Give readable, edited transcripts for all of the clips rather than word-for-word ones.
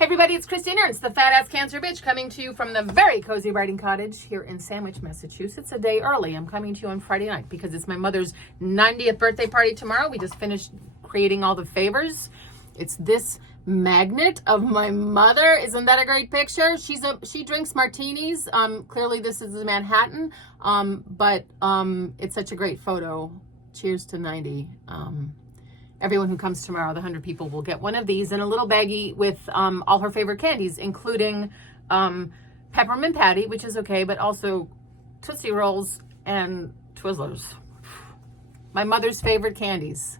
Hey everybody, it's Christina Ernst, the Fat Ass Cancer Bitch, coming to you from the very cozy writing cottage here in Sandwich, Massachusetts. A day early. I'm coming to you on Friday night because it's my mother's 90th birthday party tomorrow. We just finished creating all the favors. It's this magnet of my mother. Isn't that a great picture? She drinks martinis. Clearly this is Manhattan, but it's such a great photo. Cheers to 90. Everyone who comes tomorrow, the 100 people, will get one of these in a little baggie with all her favorite candies, including peppermint patty, which is okay, but also Tootsie Rolls and Twizzlers. My mother's favorite candies.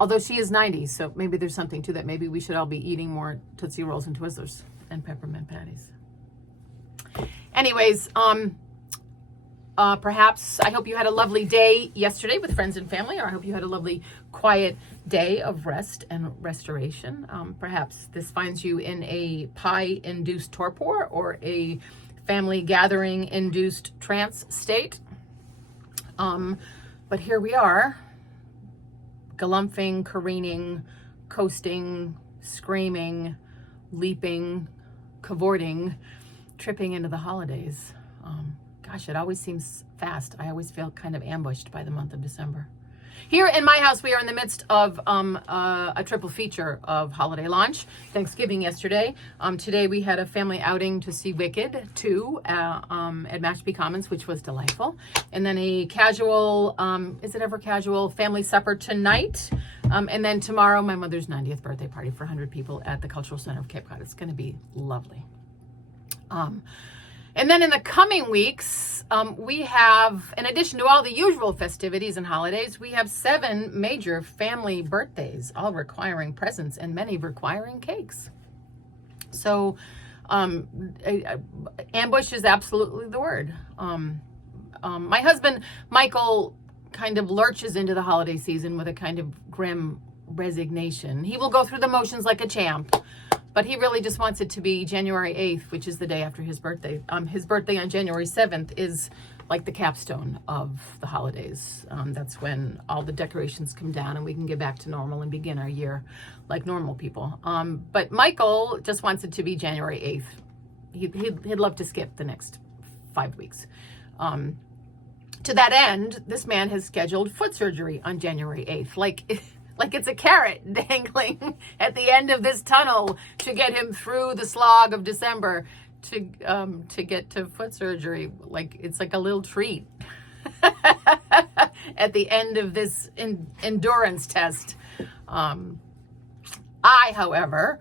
Although she is 90, so maybe there's something to that. Maybe we should all be eating more Tootsie Rolls and Twizzlers and peppermint patties. Anyways, perhaps I hope you had a lovely day yesterday with friends and family, or I hope you had a lovely quiet day of rest and restoration. Perhaps this finds you in a pie-induced torpor or a family gathering-induced trance state. But here we are, galumphing, careening, coasting, screaming, leaping, cavorting, tripping into the holidays. Gosh, it always seems fast. I always feel kind of ambushed by the month of December. Here in my house, we are in the midst of a triple feature of holiday launch. Thanksgiving yesterday. Today we had a family outing to see Wicked 2 at Mashpee Commons, which was delightful. And then a casual, is it ever casual, family supper tonight. And then tomorrow, my mother's 90th birthday party for 100 people at the Cultural Center of Cape Cod. It's going to be lovely. And then in the coming weeks, we have, in addition to all the usual festivities and holidays, we have 7 major family birthdays, all requiring presents and many requiring cakes. So ambush is absolutely the word. My husband, Michael, kind of lurches into the holiday season with a kind of grim resignation. He will go through the motions like a champ, but he really just wants it to be January 8th, which is the day after his birthday. His birthday on January 7th is like the capstone of the holidays. That's when all the decorations come down and we can get back to normal and begin our year like normal people. But Michael just wants it to be January 8th. He'd love to skip the next 5 weeks. To that end, this man has scheduled foot surgery on January 8th. Like it's a carrot dangling at the end of this tunnel to get him through the slog of December to get to foot surgery. Like it's like a little treat at the end of this endurance test. I, however,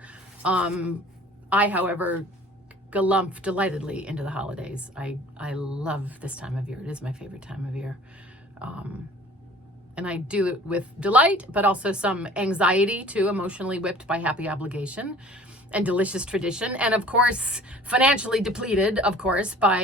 galumph delightedly into the holidays. I love this time of year. It is my favorite time of year. And I do it with delight, but also some anxiety too, emotionally whipped by happy obligation and delicious tradition. And of course, financially depleted, of course, by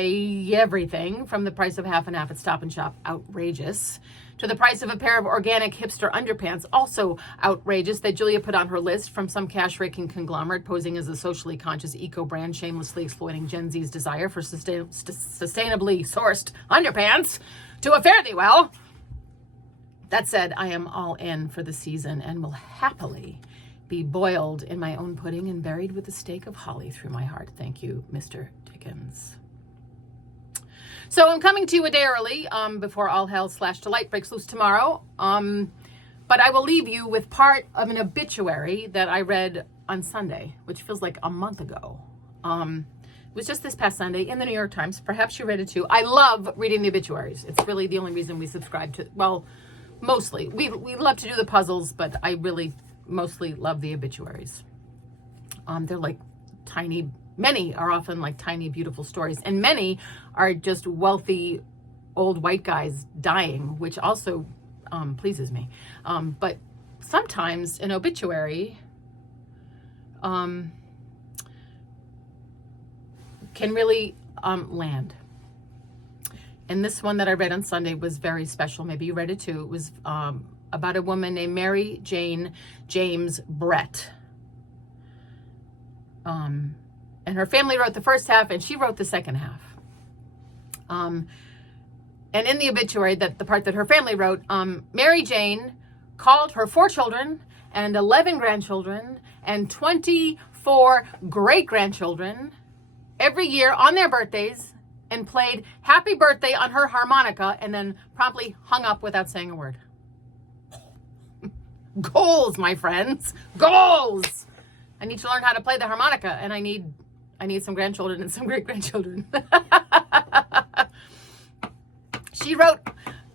everything from the price of half and half at Stop and Shop, outrageous, to the price of a pair of organic hipster underpants, also outrageous, that Julia put on her list from some cash-raking conglomerate posing as a socially conscious eco-brand, shamelessly exploiting Gen Z's desire for sustainably sourced underpants to a fare thee well. That said, I am all in for the season and will happily be boiled in my own pudding and buried with a stake of holly through my heart. Thank you, Mr. Dickens. So I'm coming to you a day early before all hell / delight breaks loose tomorrow. But I will leave you with part of an obituary that I read on Sunday, which feels like a month ago. It was just this past Sunday in the New York Times. Perhaps you read it too. I love reading the obituaries. It's really the only reason we subscribe to, well, mostly. We love to do the puzzles, but I really mostly love the obituaries. They're like tiny, many are often like tiny, beautiful stories. And many are just wealthy old white guys dying, which also pleases me. But sometimes an obituary can really land. And this one that I read on Sunday was very special. Maybe you read it too. It was about a woman named Mary Jane James Brett. And her family wrote the first half and she wrote the second half. And in the obituary, that the part that her family wrote, Mary Jane called her 4 children and 11 grandchildren and 24 great-grandchildren every year on their birthdays and played happy birthday on her harmonica and then promptly hung up without saying a word. Goals, my friends. Goals! I need to learn how to play the harmonica, and I need some grandchildren and some great-grandchildren. She wrote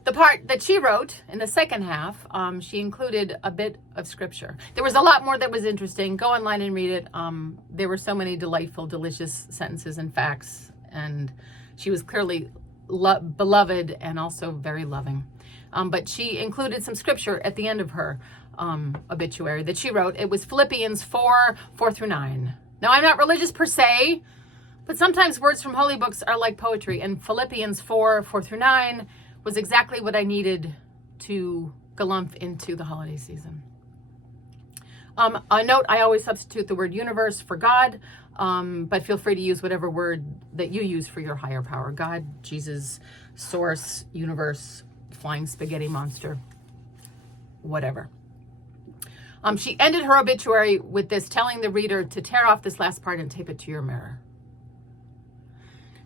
the part that she wrote in the second half. She included a bit of scripture. There was a lot more that was interesting. Go online and read it. There were so many delightful, delicious sentences and facts, and she was clearly beloved and also very loving. But she included some scripture at the end of her obituary that she wrote. It was Philippians 4:4-9. Now, I'm not religious per se, but sometimes words from holy books are like poetry, and Philippians 4:4-9 was exactly what I needed to galump into the holiday season. A note, I always substitute the word universe for God, but feel free to use whatever word that you use for your higher power. God, Jesus, source, universe, flying spaghetti monster, whatever. She ended her obituary with this, telling the reader to tear off this last part and tape it to your mirror.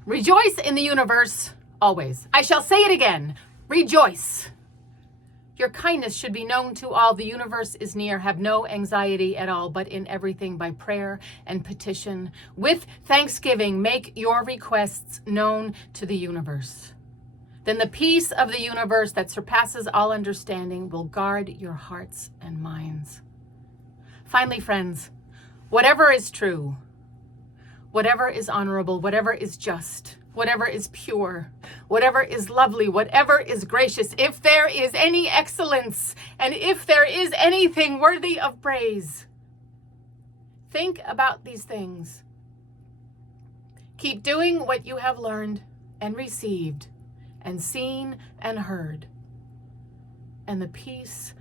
Rejoice in the universe always. I shall say it again. Rejoice. Your kindness should be known to all. The universe is near. Have no anxiety at all, but in everything by prayer and petition. With thanksgiving, make your requests known to the universe. Then the peace of the universe that surpasses all understanding will guard your hearts and minds. Finally, friends, whatever is true, whatever is honorable, whatever is just, whatever is pure, whatever is lovely, whatever is gracious, if there is any excellence, and if there is anything worthy of praise, think about these things. Keep doing what you have learned and received and seen and heard, and the peace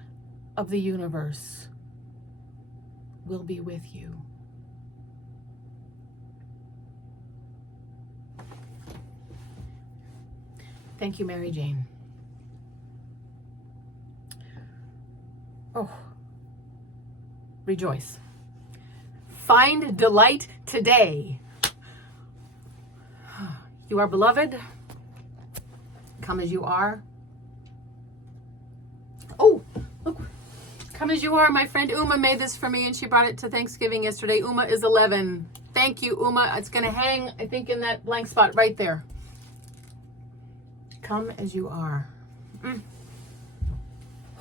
of the universe will be with you. Thank you, Mary Jane. Oh, rejoice. Find delight today. You are beloved. Come as you are. Oh, look. Come as you are. My friend Uma made this for me, and she brought it to Thanksgiving yesterday. Uma is 11. Thank you, Uma. It's going to hang, I think, in that blank spot right there. Come as you are.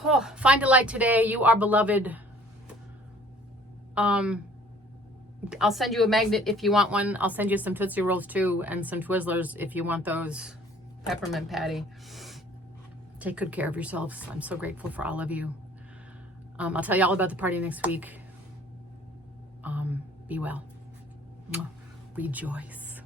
Oh, find delight today. You are beloved. I'll send you a magnet if you want one. I'll send you some Tootsie Rolls too, and some Twizzlers if you want those. Peppermint patty. Take good care of yourselves. I'm so grateful for all of you. I'll tell you all about the party next week. Be well. Rejoice.